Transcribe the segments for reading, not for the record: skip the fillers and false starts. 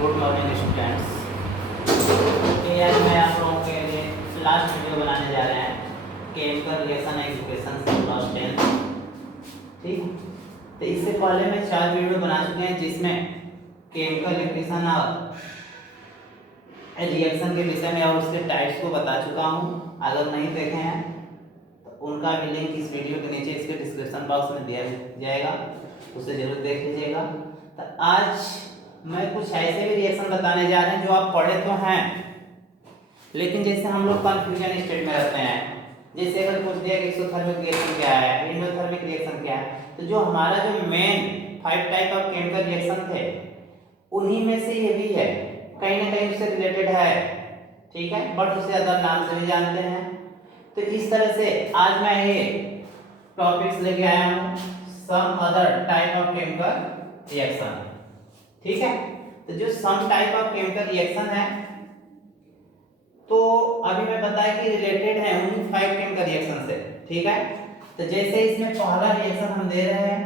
Good morning students. ये आज मैं आप लोगों के लिए लास्ट वीडियो बनाने जा रहे हैं केमिकल रिएक्शन एजुकेशन से क्लास 10। ठीक, तो इससे पहले मैं 4 वीडियो बना चुके हैं जिसमें केमिकल रिएक्शन और रिएक्शन के विषय में और उसके टाइप्स को बता चुका हूँ। अगर नहीं देखे हैं तो उनका भी लिंक इस वीडियो के नीचे इसके डिस्क्रिप्शन बॉक्स में दिया जाएगा, उसे जरूर देख लीजिएगा। तो आज मैं कुछ ऐसे भी रिएक्शन बताने जा रहे हैं जो आप पढ़े तो हैं, लेकिन जैसे हम लोग कंफ्यूजन स्टेट में रहते हैं। जैसे अगर पूछ दिया कि एक्सोथर्मिक रिएक्शन क्या है, एंडोथर्मिक रिएक्शन क्या है, तो जो हमारा जो main 5 type of chemical reaction थे उन्हीं में से ये भी है, कहीं ना कहीं उससे रिलेटेड है। ठीक है, बट उसे अदर नाम से भी जानते हैं। तो इस तरह से आज मैं ये टॉपिक्स लेके आया हूँ, some other type of chemical reaction. ठीक है, तो जो some type of chemical reaction है तो अभी मैं बताया कि रिलेटेड है उन 5 केमिकल रिएक्शन से। ठीक है, तो जैसे इसमें पहला रिएक्शन हम दे रहे हैं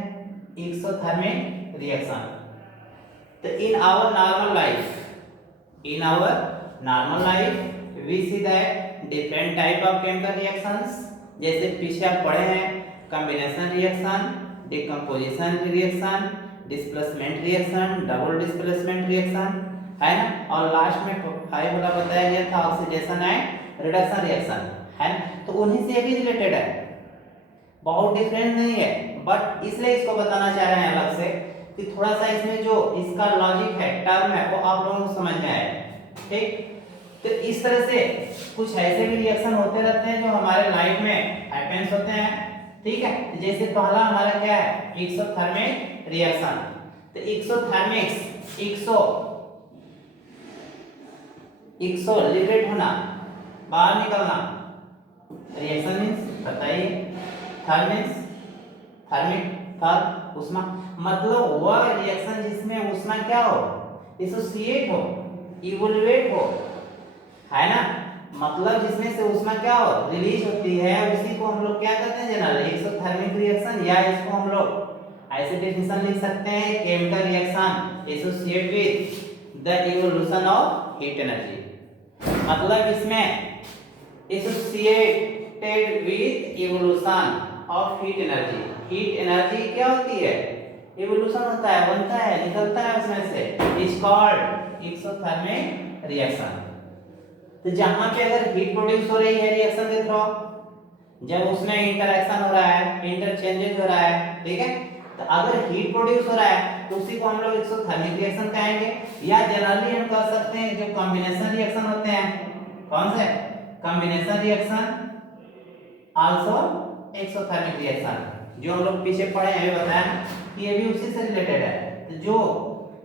एक्सोथर्मिक रिएक्शन। तो in our normal life we see that different type of chemical reactions. जैसे पीछे आप पढ़े हैं combination reaction, decomposition reaction, displacement reaction, double displacement reaction, है ना। और लास्ट में 5 वाला बताया गया था ऑक्सीडेशन एंड रिडक्शन रिएक्शन, है ना। तो उन्हीं से भी रिलेटेड है, बहुत डिफरेंट नहीं है, बट इसलिए इसको बताना चाह रहे हैं अलग से कि थोड़ा सा इसमें जो इसका लॉजिक है, टर्म है, वो आप लोगों को समझ में आए। ठीक, तो इस तरह से कुछ ऐसे भी रिएक्शन होते रहते हैं जो हमारे लाइफ में हैपेंस होते हैं। ठीक है, तो जैसे पहला हमारा क्या है एक्सोथर्मिक रिएक्शन। तो एक्सोथर्मिक्स एक्सो लिबरेट होना, बाहर निकलना। रिएक्शन मींस बताइए, थर्मिक्स थर्मिक थर्म उष्मा, मतलब वह रिएक्शन जिसमें उष्मा क्या हो, एसोसिएट हो, इवोल्यूएट हो, है ना। मतलब जिसमें से उष्मा क्या हो, रिलीज होती है, उसी को हम लोग क्या कहते हैं जनरली एक्सोथर्मिक रिएक्शन, या इसको हम लोग ऐसे डेफिनेशन लिख सकते हैं chemical reaction associate with the evolution of heat energy. मतलब इसमें associated with evolution of heat energy. Heat energy क्या होती है, इवोल्यूशन होता है, बनता है, निकलता है उसमें से, इज कॉल्ड एक्सोथर्मिक रिएक्शन। तो जहां पे अगर हीट प्रोड्यूस हो रही है रिएक्शन के थ्रू, जब उसमें इंटरेक्शन हो रहा है, इंटरचेंजेस हो रहा है, ठीक है, तो अगर हीट प्रोड्यूस हो रहा है तो उसी को हम लोग एक्सोथर्मिक रिएक्शन कहेंगे। या जनरली हम कह सकते हैं जो कॉम्बिनेशन रिएक्शन होते हैं, कौन से combination reaction also exothermic reaction, जो हम लोग पीछे पढ़े हैं, अभी बताया कि ये भी उसी से रिलेटेड है। तो जो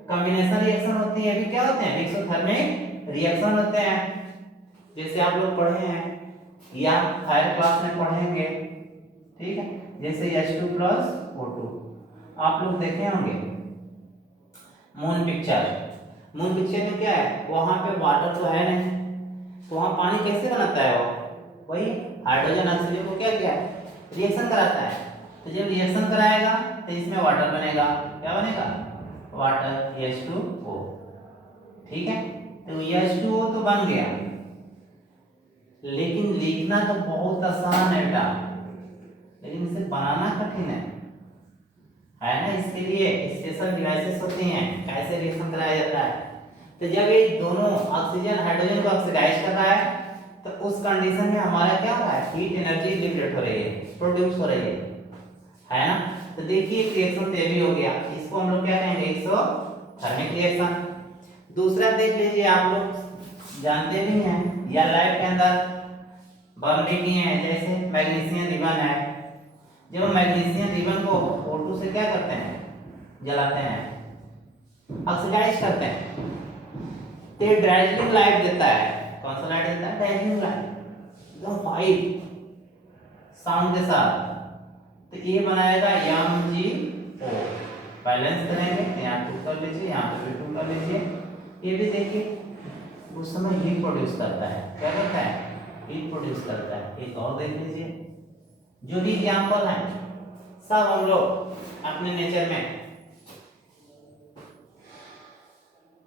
कॉम्बिनेशन रिएक्शन होती है ये भी क्या होते हैं, एक्सोथर्मिक रिएक्शन होते हैं। जैसे आप लोग पढ़े हैं या हायर क्लास में पढ़ेंगे, ठीक है, जैसे H2 प्लस O2 आप लोग देखे होंगे। मून पिक्चर में क्या है, वहां पे वाटर तो है नहीं, तो वहां पानी कैसे बनाता है, वो वही हाइड्रोजन ऑक्सीजन को क्या किया रिएक्शन कराता है। तो जब रिएक्शन कराएगा तो इसमें वाटर बनेगा, क्या बनेगा, वाटर H2O। ठीक है, तो H2O तो बन गया, लेकिन लिखना तो बहुत आसान है बेटा, लेकिन इसे बनाना कठिन है ना। इसके लिए स्पेशल डिवाइसेस होती हैं, कैसे रिएक्शन कराया जाता है। तो जब ये दोनों ऑक्सीजन हाइड्रोजन को ऑक्सीडाइज कर रहा है तो उस कंडीशन में हमारा क्या हो रहा है, हीट एनर्जी लिबरेट हो रही है, प्रोड्यूस हो रही है ना। तो देखिए रिएक्शन तो भी हो गया, इसको हम लोग क्या कहेंगे, एक्सोथर्मिक रिएक्शन। दूसरा देख लीजिए, आप लोग जानते भी हैं या लैब के अंदर बर्न भी किए हैं, जैसे मैग्नीशियम रिबन है। जब मैग्नीशियम रिबन को O2 से क्या करते हैं, जलाते हैं, ऑक्सीडाइज करते हैं, तो ये ड्राइजलिंग लाइट देता है। कौन सा लाइट देता है, ड्राइजलिंग लाइट, एकदम वाइट साउंड के साथ। तो ये बनाएगा MgO, बैलेंस करेंगे, यहाँ 2 कर लीजिए, यहाँ पे भी 2 कर लीजिए। ये भी देखिए उस समय हीट प्रोड्यूस करता है, क्या करता है, हीट प्रोड्यूस करता है। एक और देख लीजिए, जो भी एग्जाम्पल है सब हम लोग अपने नेचर में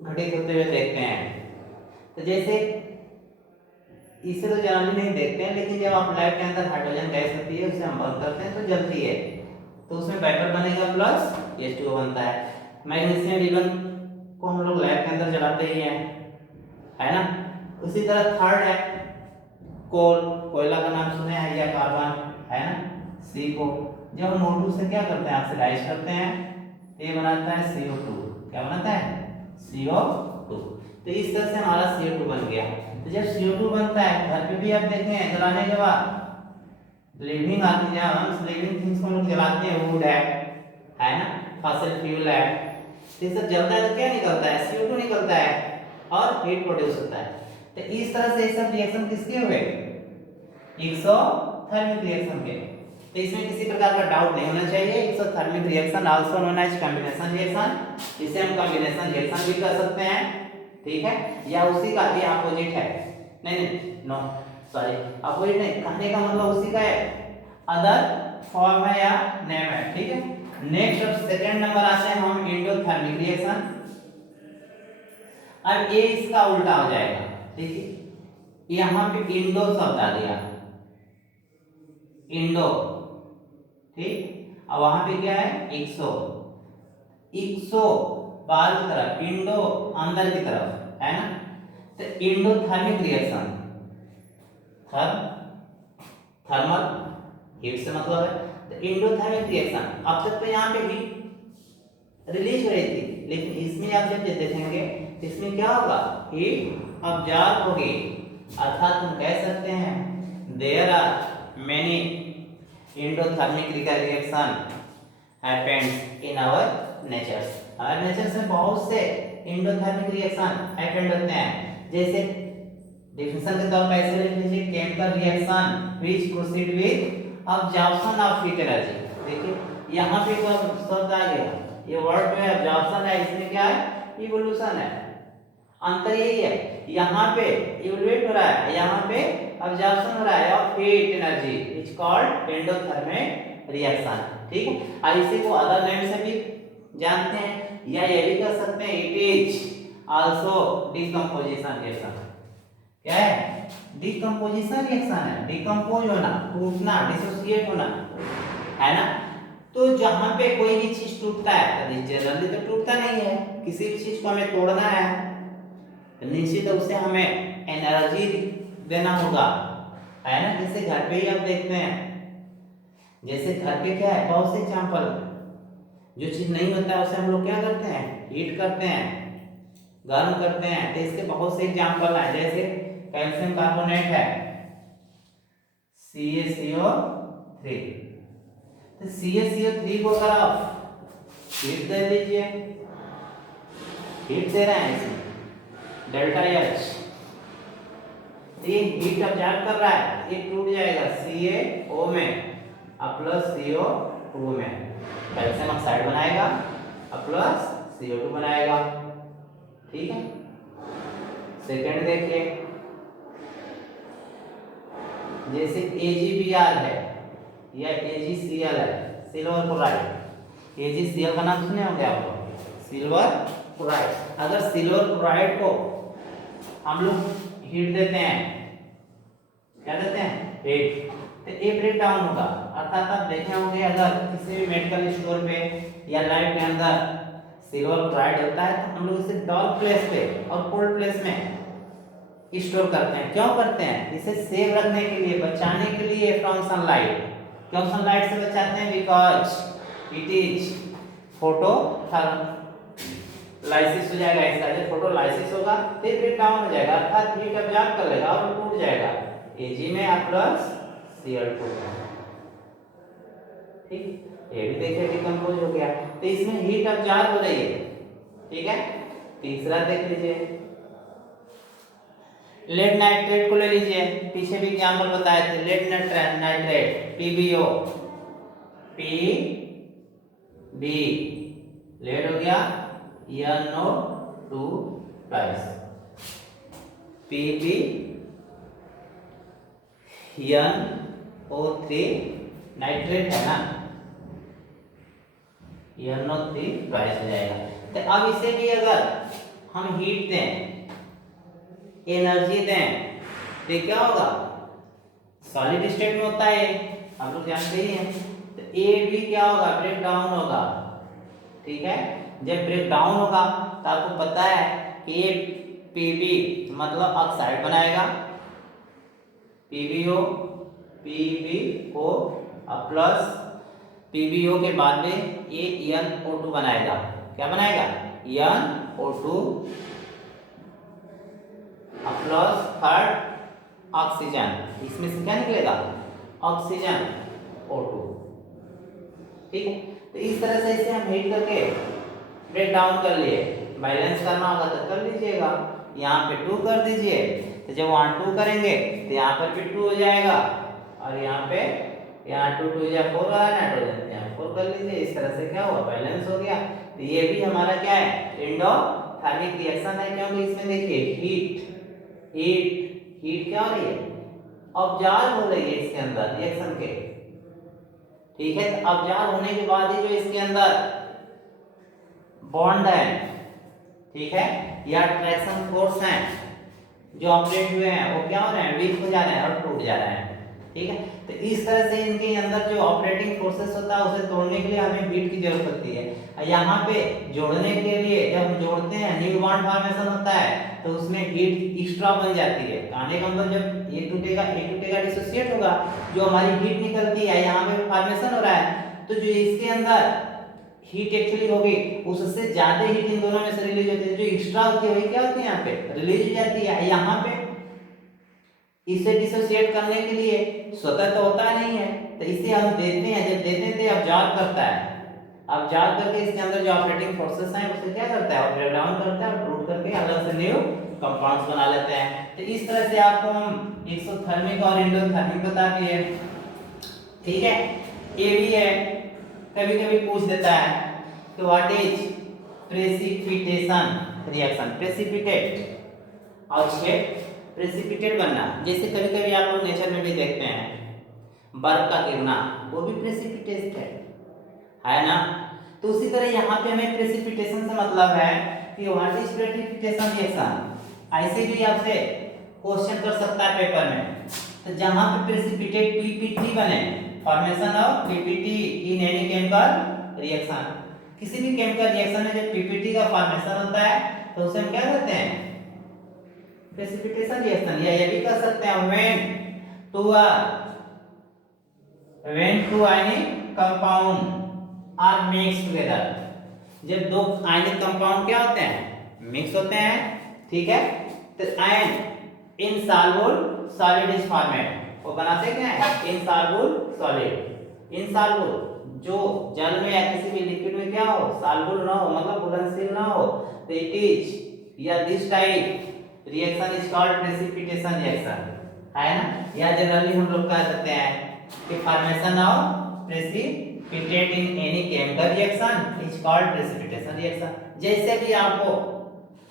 घटित होते हुए देखते हैं। तो जैसे इसे तो जनरली नहीं देखते हैं, लेकिन जब आप लैब के अंदर हाइड्रोजन गैस होती है उसे हम बंद करते हैं तो जलती है, तो उसमें वेपर बनेगा प्लस H2O बनता है। मैग्नीशियम रिबन को हम लोग लैब के अंदर जलाते ही हैं, है ना। उसी तरह थर्ड है कोल, कोयला का नाम सुने हैं, या कार्बन, है ना, सी को जब हम O2 से क्या करते हैं, ऑक्सीडाइज करते हैं, ये बनाता है CO2। क्या बनाता है? CO2। तो इस तरह से हमारा CO2 बन गया। तो जब CO2 बनता है, घर पे भी आप देखें जलाने के बाद लिविंग आदमी, जब लिविंग थिंग्स को हम लोग जलाते हैं, वुड है ना, फॉसिल फ्यूल है, तो ये सब जलता है तो क्या निकलता है? CO2 निकलता है और हीट प्रोड्यूस होता है। तो इस तरह से ये सब रिएक्शन किसके हुए? एक्सोथर्मिक रिएक्शन के। तो इसमें किसी प्रकार का डाउट नहीं होना चाहिए। Exothermic reaction also known as combination reaction, इसे हम कॉम्बिनेशन रिएक्शन भी कर सकते हैं, ठीक है, या उसी का ये अपोजिट है, नहीं नो सॉरी अपोजिट नहीं, कहने का मतलब उसी का है, अदर फॉर्म है या नेम है, ठीक है। नेक्स्ट और सेकंड नंबर आते हैं हम एंडोथर्मिक रिएक्शन। अब ये इसका उल्टा हो जाएगा, ठीक है, यहाँ पे इंडो शब्द आ गया, इंडो, ठीक, और वहां पे क्या है? एक्सो, एक्सो बाहर की तरफ, इंडो अंदर की तरफ, है ना। तो एंडोथर्मिक रिएक्शन, थर्मल हीट से मतलब है। तो एंडोथर्मिक रिएक्शन, अब तक तो यहाँ पे हीट रिलीज हो रही थी, लेकिन इसमें आप जब देखेंगे तो इसमें क्या होगा? हीट ऑब्जॉर्ब होगी, अर्थात हम कह सकते हैं there are many endothermic reaction happens in our nature. हमारे नेचर में बहुत से एंडोथर्मिक रिएक्शन हैपेंड होते हैं। जैसे डेफिनेशन के तौर पर ऐसे लिख लीजिए, chemical reaction which proceed with absorption of heat energy. देखिए यहाँ पे एक शब्द आ गया, ये वर्ड में अब्जॉर्प्शन है, इसमें क्या है? इवोल्यूशन है। अंतर यही है, यहाँ पे इवोल्यूट हो रहा है, यहाँ पे अब्जॉर्प्शन हो रहा है of heat energy, it's called endothermic reaction, ठीक है। और इसी को अदर नेम से भी जानते हैं, या ये भी कर सकते हैं, it is also decomposition reaction. क्या है? डिकम्पोजिशन रिएक्शन है, डिकम्पोज होना, टूटना, डिसोसिएट होना, है ना। तो जहां पे कोई भी चीज टूटता है, जनरली तो टूटता नहीं है, किसी भी चीज को हमें तोड़ना है तो निश्चित रूप से हमें एनर्जी देना होगा, है ना। जैसे घर पे ही आप देखते हैं, जैसे घर पे क्या है, बहुत से एग्जांपल, जो चीज नहीं होता है उसे हम लोग क्या करते हैं? हीट करते हैं, गर्म करते हैं। तो इसके बहुत से एग्जांपल हैं, जैसे कैल्शियम कार्बोनेट है, CaCO3। तो CaCO3 को अगर आप हीट दे दीजिए, हीट दे रहे हैं इसमें डेल्टा H, ये हीट ऑब्जॉर्ब कर रहा है, ये टूट जाएगा CaO में और प्लस CO2 में, कैल्शियम ऑक्साइड बनाएगा और प्लस CO2 बनाएगा, ठीक है। सेकंड देखिए, जैसे AgBr है या AgCl है, सिल्वर क्लोराइड। AgCl का नाम सुने होंगे आप लोग, सिल्वर क्लोराइड। अगर सिल्वर क्लोराइड को हम लोग हीट देते हैं, क्या देते हैं? हीट, तो ये ब्रेक डाउन होगा। अर्थात आप देखे होंगे, अगर किसी भी मेडिकल स्टोर पे या लैब के अंदर सिल्वर क्लोराइड होता है तो हम लोग इसे डार्क प्लेस पे और कोल्ड प्लेस में स्टोर करते हैं। क्यों करते हैं? इसे सेव रखने के लिए, बचाने के लिए फ्रॉम सनलाइट। क्यों सनलाइट से बचाते हैं? Because it is photo lysis हो जाएगा इसका, जब फोटो लाइसिस होगा तो ये ब्रेक डाउन हो जाएगा, अर्थात हीट ऑब्जॉर्ब कर लेगा और टूट जाएगा Ag में और प्लस Cl2, ठीक। ये भी देखिए डिकम्पोज हो गया, तो इसमें हीट ऑब्जॉर्ब हो रही है, ठीक है। तीसरा देख लीजिए, लेड नाइट्रेट को ले लीजिए, पीछे भी एग्जांपल बताए थे, lead nitrate PbO, Pb lead हो गया, NO2 plus Pb NO3 nitrate है ना, NO3 प्लस हो जाएगा। तो अब इसे भी अगर हम हीट दें, एनर्जी दें, तो क्या होगा, सॉलिड स्टेट में होता है, हम लोग जानते ही हैं। तो ए भी क्या होगा, ब्रेक डाउन होगा, ठीक है। जब ब्रेक डाउन होगा तो आपको पता है कि ये पीबी मतलब ऑक्साइड बनाएगा, पीबीओ, पीबीओ प्लस पीबीओ के बाद में ये NO2 बनाएगा। क्या बनाएगा, NO2 प्लस थर्ड ऑक्सीजन, इसमें से क्या निकलेगा, ऑक्सीजन O2, ठीक है। तो इस तरह से इसे हम हीट करके ब्रेक डाउन कर लिए, बैलेंस करना होगा तो कर लीजिएगा, यहाँ पे 2 कर दीजिए, तो जब वहाँ 2 करेंगे तो यहाँ पर भी 2 हो जाएगा, और यहाँ पे यहाँ 2 2 या 4 वाला नाइट्रोजन यहाँ 4 कर लीजिए। इस तरह से क्या हुआ, बैलेंस हो गया। तो ये भी हमारा क्या है, एंडोथर्मिक रिएक्शन है, क्योंकि इसमें देखिए हीट क्या हो रही है, ऑब्जर्व हो रही है इसके अंदर रिएक्शन के, ठीक है। तो ऑब्जर्व होने के बाद ही जो इसके अंदर बॉन्ड है, ठीक है, या अट्रैक्शन फोर्स हैं जो ऑपरेट हुए हैं, वो क्या हो रहे हैं, वीक हो जा रहे हैं और टूट जा रहे हैं, ठीक है। तो इस तरह से इनके अंदर जो ऑपरेटिंग फोर्सेस होता है उसे तोड़ने के लिए हमें हीट की जरूरत होती है। यहाँ पे जोड़ने के लिए जब हम जोड़ते हैं, न्यू बॉन्ड फॉर्मेशन होता है, तो उसमें हीट एक्स्ट्रा बन जाती है। कहने का मतलब जब एक टूटेगा डिसोसिएट होगा, जो हमारी हीट निकलती है, यहाँ पे फॉर्मेशन हो रहा है, तो जो इसके अंदर हीट एक्चुअली होगी उससे ज्यादा हीट इन दोनों में से रिलीज होती है, जो एक्स्ट्रा होती है वही क्या होती है, यहाँ पे रिलीज हो जाती है। यहाँ पे इसे डिसोसिएट करने के लिए स्वतः तो होता नहीं है, तो इसे हम देते हैं, जब देते हैं तो ऑब्जॉर्ब करता है, ऑब्जॉर्ब करके इसके अंदर जो ऑपरेटिंग फोर्सेस हैं उसे क्या करता है, ब्रेक डाउन करता है और टूट करके अलग से न्यू कंपाउंड्स बना लेते हैं। तो इस तरह से आपको हम एक्सोथर्मिक और एंडोथर्मिक बता दिए, ठीक है। ये भी है, कभी कभी पूछ देता है कि what is precipitation reaction, precipitate और प्रेसिपिटेट बनना, जैसे कभी कभी आप लोग नेचर में भी देखते हैं बर्फ का गिरना, वो भी प्रेसिपिटेट है ना। तो उसी तरह यहाँ पे हमें प्रेसिपिटेशन से मतलब है कि व्हाट इज प्रेसिपिटेशन रिएक्शन, ऐसे भी आपसे क्वेश्चन कर सकता है पेपर में। तो जहाँ पे प्रेसिपिटेट पीपीटी बने, formation of PPT in any chemical reaction, किसी भी केमिकल रिएक्शन में जब पीपीटी का फॉर्मेशन होता है तो उसे हम क्या कहते हैं, प्रेसिपिटेशन रिएक्शन। या ये भी कह सकते हैं when two ionic compound are mixed together, जब दो आयनिक कंपाउंड क्या होते हैं, मिक्स होते हैं, ठीक है। तो and insoluble solid is formed, वो बनाते क्या है, इनसॉल्युबल सॉलिड। इनसॉल्युबल जो जल में या किसी भी लिक्विड में क्या हो, सॉल्युबल ना हो, मतलब घुलनशील ना हो, तो इट इज या this type reaction is called precipitation reaction, है ना। या जनरली हम लोग कह सकते हैं कि formation of precipitate in any chemical reaction is called precipitation reaction. जैसे भी आपको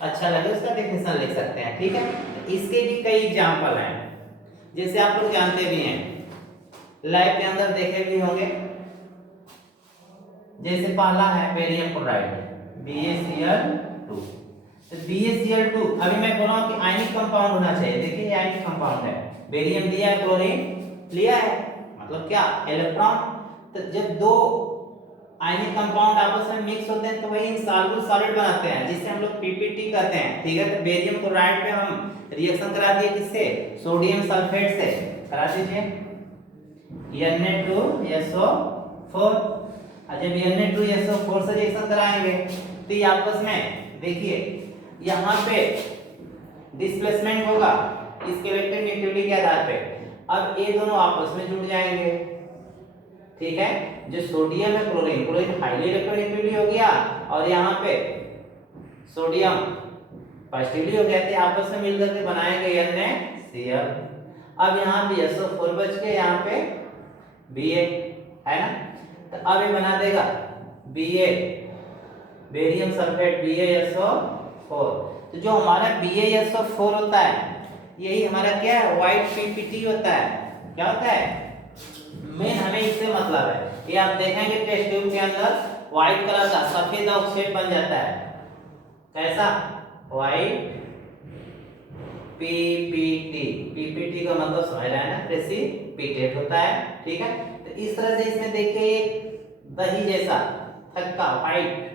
अच्छा लगे उसका डेफिनेशन लिख सकते हैं, ठीक है। तो इसके भी कई एग्जांपल हैं, जैसे आप लोग जानते भी हैं, लैब के अंदर देखे भी होंगे। जैसे पहला है बेरियम क्लोराइड BaCl2। तो BaCl2 अभी मैं बोल रहा हूं कि आयनिक कंपाउंड होना चाहिए, देखिए ये आयनिक कंपाउंड है, बेरियम दिया है, क्लोरीन लिया है, मतलब क्या, इलेक्ट्रॉन। तो जब दो आयनिक कंपाउंड आपस में मिक्स होते हैं तो वही इनसॉल्युबल सॉलिड बनाते हैं, जिसे हम लोग पीपीटी कहते हैं, ठीक है। तो बेरियम क्लोराइड पे हम रिएक्शन करा दिए, किससे, सोडियम सल्फेट से, करा दीजिए Na2SO4। जब Na2SO4 से रिएक्शन कराएंगे तो ये आपस में देखिए यहाँ पे डिस्प्लेसमेंट होगा इसके इलेक्ट्रोनेगेटिविटी के आधार पे। अब ये दोनों आपस में जुड़ जाएंगे, ठीक है। जो सोडियम है क्लोरीन, क्लोरीन हाईली इलेक्ट्रोनेगेटिविटी हो गया और यहाँ पे सोडियम पॉजिटिवली हो गया, तो आपस में मिलकर के बनाएंगे NaCl। अब यहाँ पे SO4 बच के यहाँ पे Ba, है ना। तो अब ये बना देगा Ba, बेरियम सल्फेट BaSO4। तो जो हमारा BaSO4 होता है यही हमारा क्या है, व्हाइट पीपीटी होता है। क्या होता है, मेन हमें इससे मतलब है, ये आप देखेंगे टेस्ट ट्यूब के अंदर व्हाइट कलर का सफेद ऑक्साइड बन जाता है, कैसा, व्हाइट पीपीटी, पीपीटी का मतलब समझ रहे हैं ना, प्रेसिपिटेट होता है। ठीक है, तो इस तरह से इसमें देखिए दही जैसा थक्का व्हाइट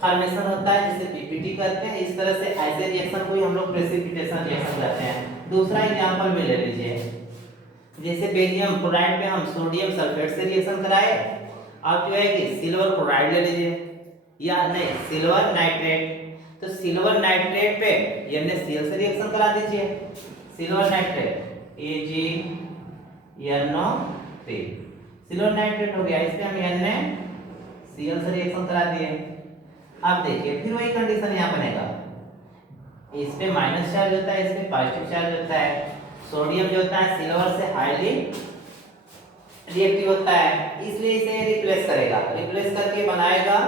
फॉर्मेशन होता है जिसे पीपीटी कहते हैं। इस तरह से ऐसे रिएक्शन को ही हम लोग प्रेसिपिटेशन रिएक्शन कहते हैं। दूसरा एग्जांपल भी ले लीजिए, जैसे बेरियम क्लोराइड पे हम सोडियम सल्फेट से रिएक्शन कराए, अब जो है कि सिल्वर क्लोराइड ले लीजिए, या नहीं सिल्वर नाइट्रेट, तो सिल्वर नाइट्रेट पे NaCl से रिएक्शन करा दीजिए, silver nitrate AgNO3 silver nitrate हो गया, इस पे हम NaCl से रिएक्शन करा दिए। अब देखिए फिर वही कंडीशन यहाँ बनेगा, इस पे माइनस चार्ज होता है, इस पे पॉजिटिव चार्ज होता है। सोडियम जो होता है सिल्वर से हाईली रिएक्टिव होता है, इसलिए इसे रिप्लेस करेगा, रिप्लेस करके बनाएगा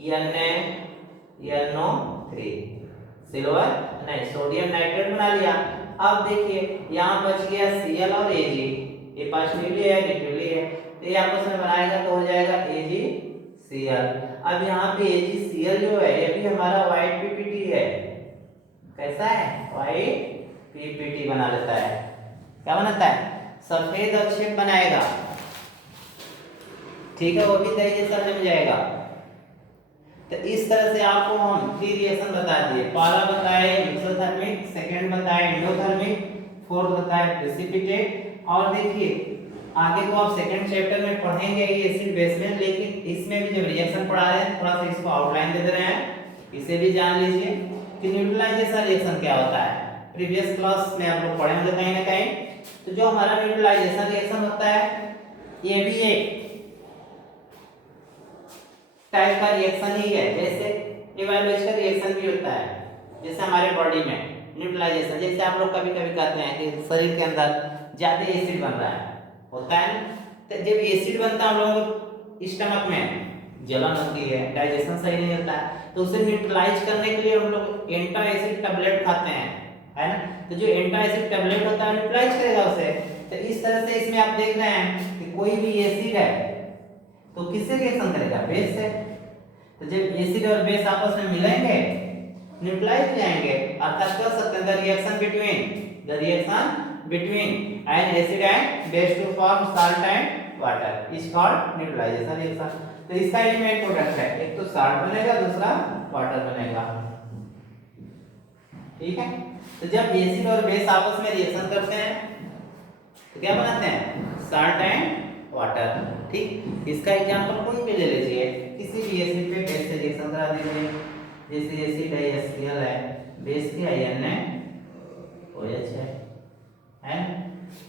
NaNO3 सिल्वर नहीं सोडियम नाइट्रेट बना लिया। अब देखिए यहाँ बच गया Cl और Ag, ये पॉजिटिवली है नेगेटिवली है, तो ये आपस में बनाएगा तो हो जाएगा AgCl। अब यहाँ पे AgCl जो है ये भी हमारा व्हाइट पीपीटी है, कैसा है व्हाइट पीपीटी बना लेता है। क्या बनाता है? सफेद अवक्षेप बनाएगा। ठीक है, वो भी दही जैसा जम जाएगा। तो इस तरह से आपको हम 3 रिएक्शन बता दिए, पहला बताए एक्सोथर्मिक, सेकंड बताए एंडोथर्मिक, फोर्थ बताए प्रेसिपिटेट। और देखिए आगे तो आप सेकंड चैप्टर में पढ़ेंगे ये एसिड बेस में, लेकिन इसमें भी जब रिएक्शन पढ़ा रहे हैं थोड़ा सा इसको आउटलाइन दे दे रहे हैं, इसे भी जान लीजिए कि न्यूट्रलाइजेशन रिएक्शन क्या होता है। प्रीवियस क्लास में आप लोग पढ़े होंगे कहीं ना कहीं। तो जो हमारा न्यूट्रलाइजेशन रिएक्शन होता है ये भी एक टाइप का रिएक्शन ही है, जैसे इवैल्यूएशन रिएक्शन भी होता है। जैसे हमारे बॉडी में न्यूट्रलाइजेशन, जैसे आप लोग कभी कभी कहते हैं कि शरीर के अंदर ज्यादा एसिड बन रहा है, होता है ना, तो जब एसिड बनता है हम लोगों को स्टमक में जलन होती है, डाइजेशन सही नहीं होता है, तो उसे न्यूट्रलाइज करने के लिए हम लोग एंटा एसिड टैबलेट खाते हैं, है ना। तो जो एंटा एसिड टैबलेट होता है न्यूट्रलाइज करेगा उसे। तो इस तरह से इसमें आप देख रहे हैं कि कोई भी एसिड है तो किससे रिएक्शन करेगा? बेस से। तो जब एसिड और बेस आपस में मिलेंगे न्यूट्रलाइज हो जाएंगे, अर्थात कह सकते हैं the reaction between an acid and base to form salt and water is called neutralization reaction. तो इसका एलिमेंट प्रोडक्ट है, एक तो साल्ट बनेगा, दूसरा वाटर बनेगा। ठीक है, तो जब एसिड और बेस आपस में रिएक्शन करते हैं तो क्या बनाते हैं? Salt and water. ठीक, इसका एग्जांपल कोई भी ले लीजिए, किसी भी एसिड पे बेस से रिएक्शन करा दीजिए, जैसे एसिड है HCl है, बेस क्या है NaOH है।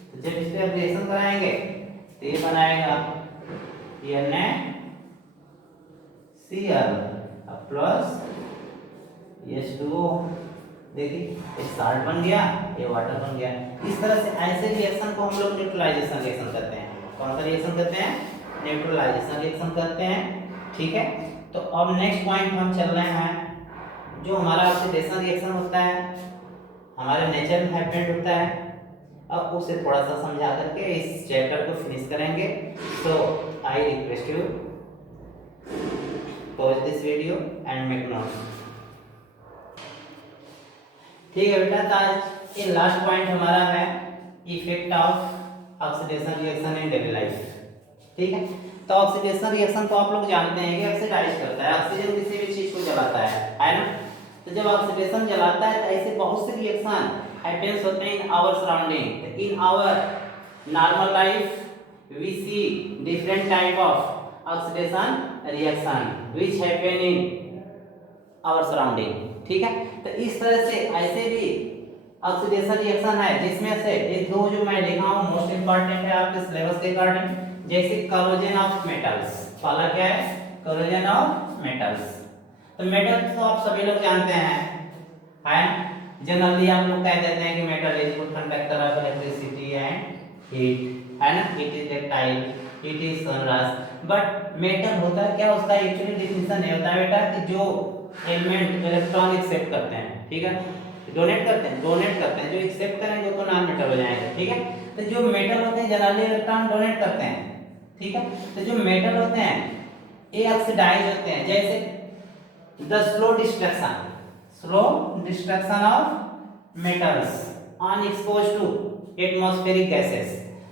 तो जब इस पे आप रिएक्शन कराएंगे तो ये बनाएगा NaCl प्लस H2O। देखिए ये साल्ट बन गया, ये वाटर बन गया। इस तरह से ऐसे रिएक्शन को हम लोग न्यूट्रलाइजेशन रिएक्शन कहते हैं। कौन सा रिएक्शन कहते हैं? न्यूट्रलाइजेशन रिएक्शन कहते हैं। ठीक है, तो अब नेक्स्ट पॉइंट हम चल रहे हैं, जो हमारा ऑक्सीडेशन रिएक्शन होता है हमारे नेचर में हैपेंड होता है। अब उसे थोड़ा सा समझा करके इस चैप्टर को फिनिश करेंगे। So I request you pause this video and make notes. ठीक है बेटा, तो आज ये लास्ट पॉइंट हमारा है effect of oxidation reaction in daily life. ठीक है, तो ऑक्सीडेशन रिएक्शन तो आप लोग जानते हैं कि ऑक्सीडाइज करता है, ऑक्सीजन किसी भी चीज को जलाता है ना। तो जब ऑक्सीडेशन जलाता है तो ऐसे बहुत से रिएक्शन हैपेंस होते हैं in our surrounding. In our normal life we see different type of oxidation reaction which happen in our surrounding. ठीक है, तो इस तरह से ऐसे भी ऑक्सीडेशन रिएक्शन है जिसमें से ये दो जो मैं लिखा हूं मोस्ट इंपॉर्टेंट है आपके सिलेबस के अकॉर्डिंग, जैसे करोजन ऑफ मेटल्स। पहला क्या है? Corrosion of metals. तो मेटल तो आप सभी लोग जानते हैं, जनरली आप लोग कह देते हैं कि metal is good conductor of electricity and heat, है ना। It is ductile, it is sunrise. But metal होता क्या, उसका एक्चुअली डिफिनेशन ये होता है बेटा कि जो एलिमेंट इलेक्ट्रॉन एक्सेप्ट करते हैं, ठीक है, डोनेट करते हैं, जो एक्सेप्ट करेंगे वो तो नॉन मेटल हो जाएंगे। ठीक है, तो जो मेटल होते हैं जनरली इलेक्ट्रॉन डोनेट करते हैं। ठीक है, तो जो मेटल होते हैं ये ऑक्सीडाइज होते हैं, जैसे the slow destruction, slow destruction of metals on expose to atmospheric gases.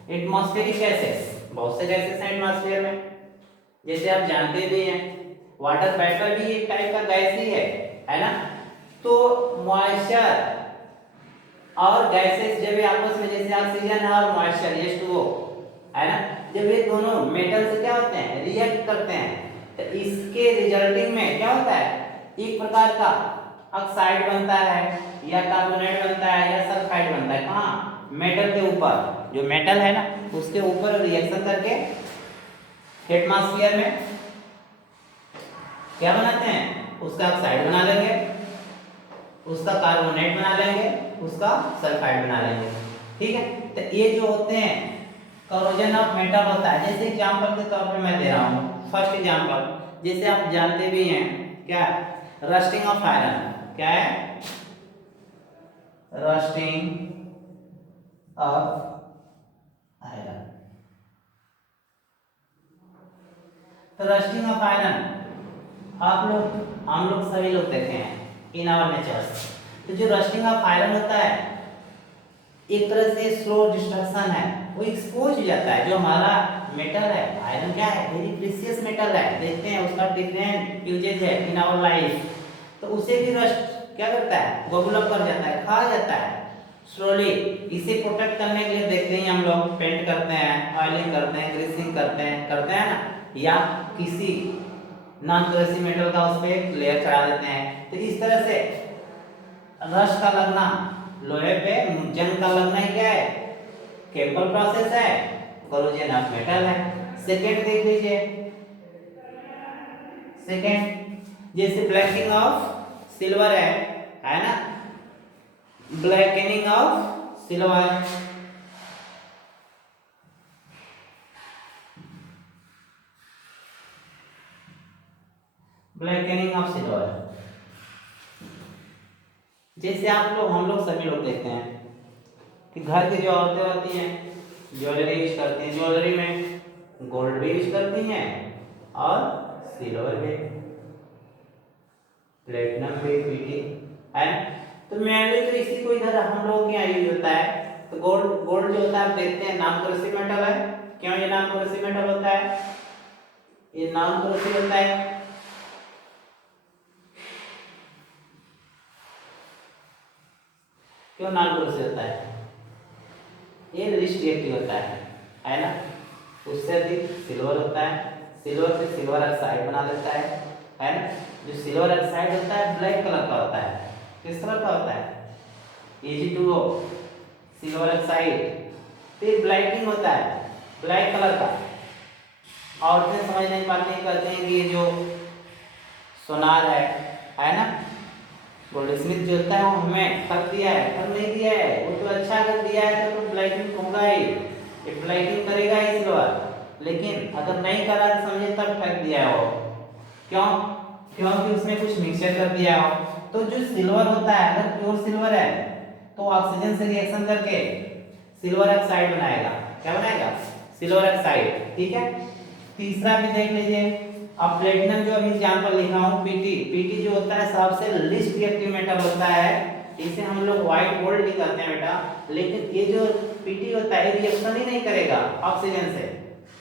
Atmospheric gases, बहुत से गैसेस हैं एटमॉस्फेयर में, जैसे आप जानते भी हैं वाटर वेपर भी एक टाइप का गैस ही है ना। तो मॉइस्चर और गैसेस जब ये आपस में, जैसे ऑक्सीजन है और मॉइस्चर H2O है ना, जब ये दोनों मेटल से क्या होते हैं, रिएक्ट करते हैं, तो इसके रिजल्टिंग में क्या होता है, एक प्रकार का ऑक्साइड बनता है या कार्बोनेट बनता है या सल्फाइड बनता है। कहाँ, मेटल के ऊपर, जो मेटल है ना उसके ऊपर रिएक्शन करके एटमॉस्फेयर में क्या बनाते हैं, उसका ऑक्साइड बना लेंगे, उसका कार्बोनेट बना लेंगे, उसका सल्फाइड बना लेंगे। ठीक है, तो ये जो होते हैं करोजन ऑफ मेटल होता है। जैसे एग्जांपल के तौर पे मैं दे रहा हूँ, फर्स्ट एग्जांपल, जैसे आप जानते भी हैं क्या, रस्टिंग ऑफ आयरन। क्या है, रस्टिंग ऑफ आयरन। तो रस्टिंग ऑफ आयरन हम लोग सभी लोग देखे हैं इन आवर नेचर्स। तो जो रस्टिंग ऑफ आयरन होता है एक तरह से स्लो डिस्ट्रक्शन है, वो एक्सपोज हो जाता है। जो हमारा मेटल है, आयरन क्या है, वेरी प्रीशियस मेटल है, देखते हैं उसका डिफरेंट यूजेज है इन आवर लाइफ, तो उसे भी रस्ट क्या करता है, बबल अप कर जाता है, खा जाता है स्लोली। इसे प्रोटेक्ट करने के लिए देखते हैं हम लोग पेंट करते हैं, ऑयलिंग करते हैं, ग्रीसिंग करते हैं ना, या किसी नॉन ग्रेसी मेटल का उस पर लेयर चढ़ा देते हैं। तो इस तरह से रस्ट का लगना, लोहे पे जंग का लगना ही क्या है, केमिकल प्रोसेस है, कोरोजन ऑफ मेटल है। सेकेंड देख लीजिए, सेकेंड जैसे ब्लैकिंग ऑफ सिल्वर है ना, blackening of silver, blackening of silver. जैसे हम लोग सभी लोग देखते हैं कि घर की जो औरतें होती हैं ज्वेलरी यूज करती हैं, ज्वेलरी में गोल्ड भी यूज करती हैं और सिल्वर भी, प्लेटिनम भी, पीटी है। तो मेनली तो इसी को इधर हम लोगों के यहाँ यूज होता है। तो गोल्ड जो होता है आप देखते हैं नॉन कोरोसिव मेटल है। क्यों ये नॉन कोरोसिव मेटल होता है, ये नॉन कोरोसिव होता है क्यों नॉन कोरोसिव होता है, ये लिस्ट रिएक्टिव होता है ना। उससे अधिक सिल्वर होता है, सिल्वर से सिल्वर ऑक्साइड बना देता है ना। जो सिल्वर ऑक्साइड होता है ब्लैक कलर का होता है, किस कलर का होता है, Ag2O सिल्वर ऑक्साइड, फिर ब्लैकिंग होता है ब्लैक कलर का। औरतें समझ नहीं पाती, कहते हैं कि ये जो सोनार है ना, गोल्ड स्मिथ जो होता है वो हमें ठग दिया है, ठग नहीं दिया है, वो तो अच्छा अगर दिया है तो ब्लैकिंग होगा ही, ये ब्लैकिंग करेगा ही सिल्वर, लेकिन अगर नहीं करा तो समझे तब ठग दिया है वो। क्यों, क्योंकि उसने कुछ मिक्सचर कर दिया हो। तो जो सिल्वर होता है अगर प्योर सिल्वर है तो ऑक्सीजन से रिएक्शन करके सिल्वर ऑक्साइड बनाएगा। क्या बनाएगा, सिल्वर ऑक्साइड। ठीक है, तीसरा भी देख लीजिए। अब प्लेटिनम जो अभी एग्जांपल लिखा हूं, पीटी जो होता है सबसे लिस्ट रिएक्टिव मेटल होता है, इसे हम लोग व्हाइट गोल्ड भी कहते हैं बेटा। लेकिन ये जो पीटी होता है रिएक्शन ही नहीं करेगा ऑक्सीजन से,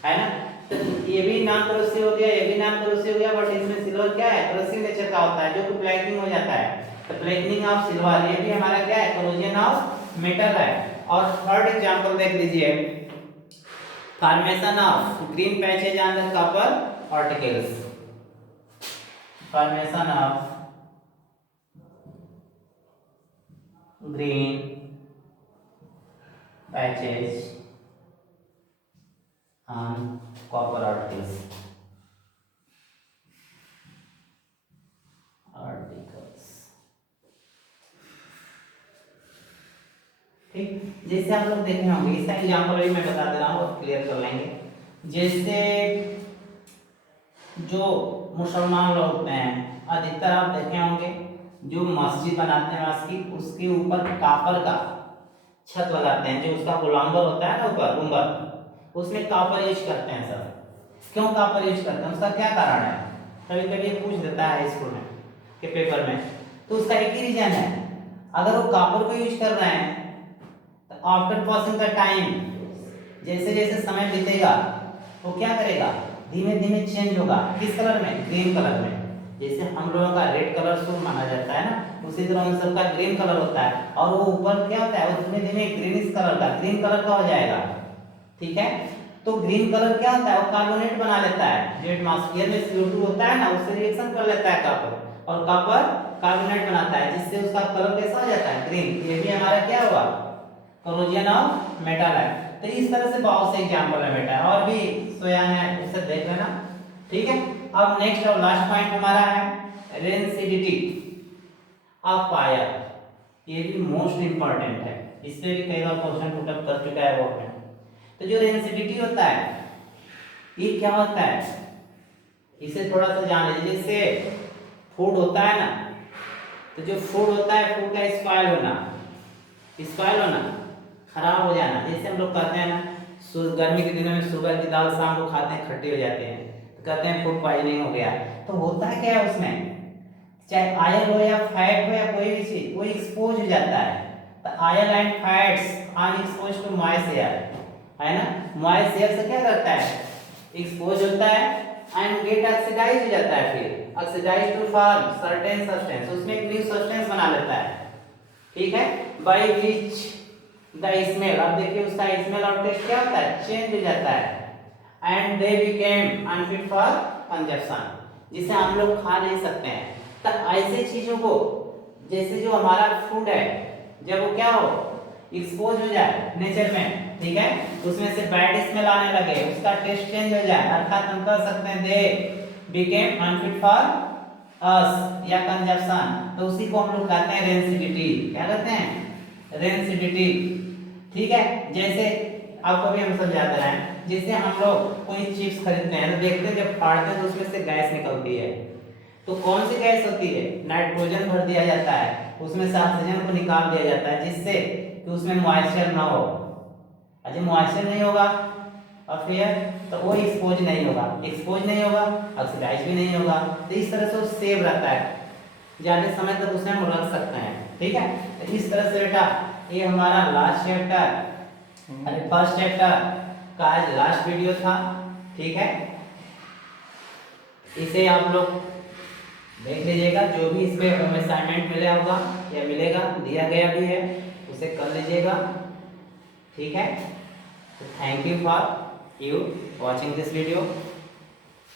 है ना। तो ये भी नॉन कोरोसिव हो गया, ये भी नॉन कोरोसिव हो गया, बट इसमें सिल्वर क्या है, कोरोसिव नेचर का होता है, जो कि ब्लैकिंग हो जाता है। तो ब्लैकनिंग ऑफ सिल्वर, ये भी हमारा क्या है, कोरोजन ऑफ मेटल है। और थर्ड एग्जांपल देख लीजिए, formation of green patches on the copper particles, formation of green patches on copper articles। ठीक, जैसे आप लोग देखे होंगे, इसका एग्जांपल भी मैं बता दे रहा हूँ, क्लियर कर लेंगे। जैसे जो मुसलमान लोग होते हैं अधिकतर आप देखे होंगे, जो मस्जिद बनाते हैं मस्जिद, उसके ऊपर कापर का छत लगाते हैं, जो उसका गुलाम्बर होता है ना ऊपर गुंबर, उसमें कापर यूज करते हैं सब। क्यों कापर यूज करते हैं, उसका क्या कारण है, कभी कभी पूछ देता है स्कूल में के पेपर में। तो उसका एक ही रीजन है, अगर वो कॉपर को यूज कर रहे हैं तो आफ्टर पासिंग द टाइम, जैसे जैसे समय बीतेगा वो क्या करेगा, धीमे धीमे चेंज होगा। किस कलर में, ग्रीन कलर में। जैसे हम लोगों का रेड कलर शुभ माना जाता है ना, उसी तरह उन सबका ग्रीन कलर होता है, और वो ऊपर क्या होता है, वो धीमे धीमे ग्रीनिश कलर का, ग्रीन कलर का हो जाएगा। ठीक है, तो ग्रीन कलर क्या होता है, वो कार्बोनेट बना लेता है, जो एटमॉस्फेयर में CO2 होता है ना, उससे रिएक्शन कर लेता है कॉपर, और कॉपर कार्बोनेट बनाता है, जिससे उसका कलर कैसा हो जाता है, ग्रीन। ये भी हमारा क्या हुआ, करोजन ऑफ मेटल है। तो इस तरह से बहुत से एग्जांपल है बेटा, और भी सोयान है, उसे देख लेना। ठीक है, अब नेक्स्ट और लास्ट पॉइंट हमारा है रेंसिडिटी ऑफ फायर। ये भी मोस्ट इंपॉर्टेंट है, इस पे भी कई बार क्वेश्चन पुटअप कर चुका है वो। तो जो रेंसिडिटी होता है ये क्या होता है, इसे थोड़ा सा जान लीजिए। जैसे फूड होता है ना, तो जो फूड होता है, फूड का स्पॉइल होना, खराब हो जाना। जैसे हम लोग कहते हैं ना, गर्मी के दिनों में सुबह की दाल शाम को खाते हैं, खट्टी हो जाती है, तो कहते हैं फूड पॉइजनिंग हो गया। तो होता है क्या है उसमें, चाहे आयल हो या फैट हो या कोई भी चीज, वो एक्सपोज हो जाता है। तो oil and fats are expose to moist air, है ना, मॉइस्ट एयर से क्या करता है, एक्सपोज होता है एंड गेट ऑक्सीडाइज हो जाता है, फिर oxidize to form certain substance, उसमें एक न्यू सब्सटेंस बना लेता है। ठीक है, बाय विच द स्मेल, अब देखिए उसका स्मेल और टेस्ट क्या होता है, चेंज हो जाता है and they became unfit for consumption, जिसे हम लोग खा नहीं सकते हैं। तो ऐसे चीजों को, जैसे जो हमारा फूड है, जब वो क्या हो, एक्सपोज हो जाए नेचर में, ठीक है, उसमें से बैड स्मेल आने लगे, उसका टेस्ट चेंज हो जाए, अर्थात हम कह सकते हैं they became unfit for us या कंजप्शन, तो उसी को हम लोग कहते हैं रेंसिडिटी। क्या कहते हैं, रेंसिडिटी। ठीक है, जैसे आपको भी हम समझाते रहे, जैसे हम लोग कोई चिप्स खरीदते हैं तो देखते हैं जब फाड़ते हैं तो उसमें से गैस निकलती है, तो कौन सी गैस होती है, नाइट्रोजन भर दिया जाता है, उसमें से ऑक्सीजन को निकाल दिया जाता है, जिससे कि उसमें मॉइस्चर ना हो। जब मॉइस्चर नहीं होगा और फिर तो वो एक्सपोज नहीं होगा, ऑक्सीडाइज भी नहीं होगा, तो इस तरह से वो सेव रहता है, ज्यादा समय तक उसे हम रख सकते हैं। ठीक है, तो इस तरह से बेटा ये हमारा लास्ट चैप्टर, अरे फर्स्ट चैप्टर का आज लास्ट वीडियो था। ठीक है, इसे आप लोग देख लीजिएगा, जो भी इस पे असाइनमेंट मिला होगा या मिलेगा, दिया गया भी है, उसे कर लीजिएगा। ठीक है, तो thank you for you watching this video.